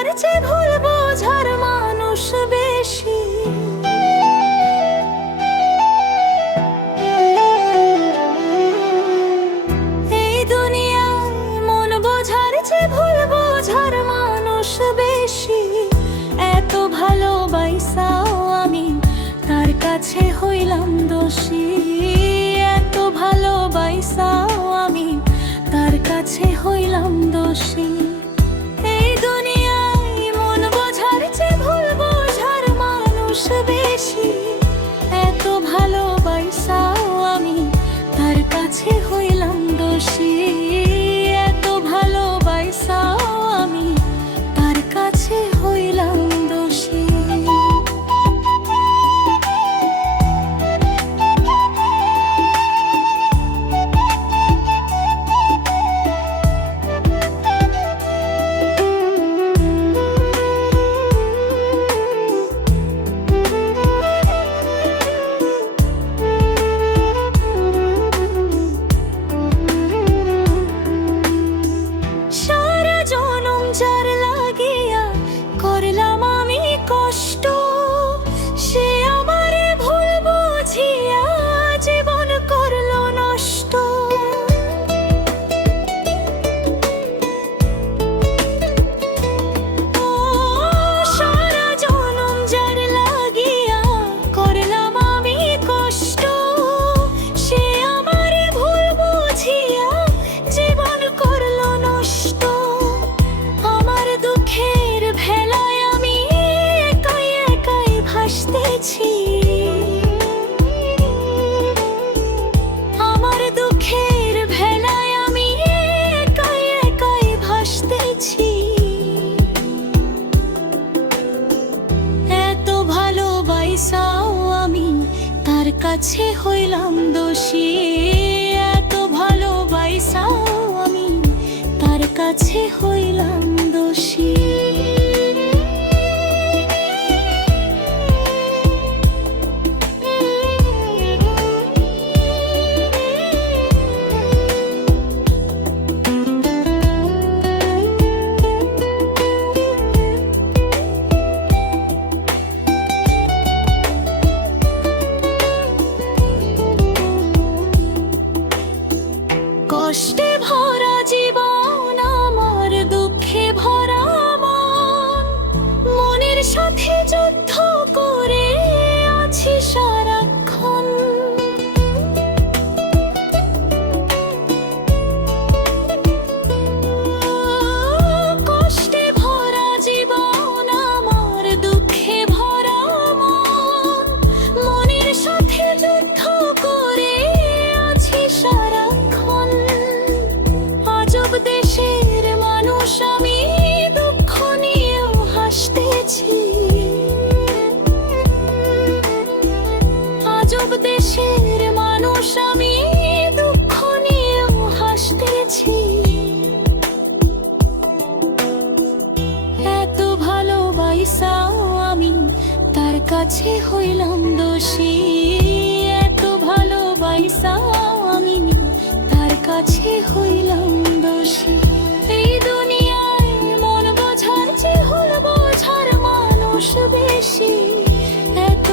বোঝার চেয়ে ভুল বোঝার মানুষ বেশি। এই দুনিয়ায় মন বোঝার চেয়ে ভুল বোঝার মানুষ বেশি। এত ভালোবাসাও আমি তার কাছে হইলাম দোষী। এত ভালোবাসাও আমি তার কাছে হইলাম দোষী। এই দুনিয়ায় মন বোঝার চেয়ে ভুল বোঝার মানুষ বেশি। এত ভালোবাসাও আমি তার কাছে হইলাম দোষী। এত ভালোবাসাও আমি তার কাছে হইলাম দোষী। সারা জনম যার লাগিয়া করলাম আমি কষ্ট, সে আমারে ভুল বুঝিয়া জীবন করলো নষ্ট। ও সারা জনম যার লাগিয়া করলাম আমি কষ্ট, সে আমারে ভুল বুঝিয়া জীবন করলো নষ্ট। আমার দুঃখের ভেলায় আমি একাই একাই ভাসতেছি। আমার দুঃখের ভেলায় আমি একাই একাই ভাসতেছি। এত ভালোবাসাও আমি তার কাছে হইলাম দোষী। এত ভালোবাসাও আমি তার কাছে হইলাম দোষী। কষ্টে ভরা জীবন আমার, দুঃখে ভরা মন, মনের সাথে যুদ্ধ করে আছি সারাক্ষণ। কষ্টে ভরা জীবন আমার, দুঃখে ভরা মন, মনের সাথে যুদ্ধ করে আছি সারাক্ষণ। আজব দেশের মানুষ আমি, দুঃখ নিয়েও হাসতেছি। আজব দেশের মানুষ আমি, দুঃখ নিয়েও হাসতেছি। এত ভালোবাসাও আমি তার কাছে হইলাম দোষী। এত ভালোবাসাও আমি তার কাছে হইলাম দোষী। এই দুনিয়ায় মন বোঝার চেয়ে ভুল বোঝার মানুষ বেশি। এত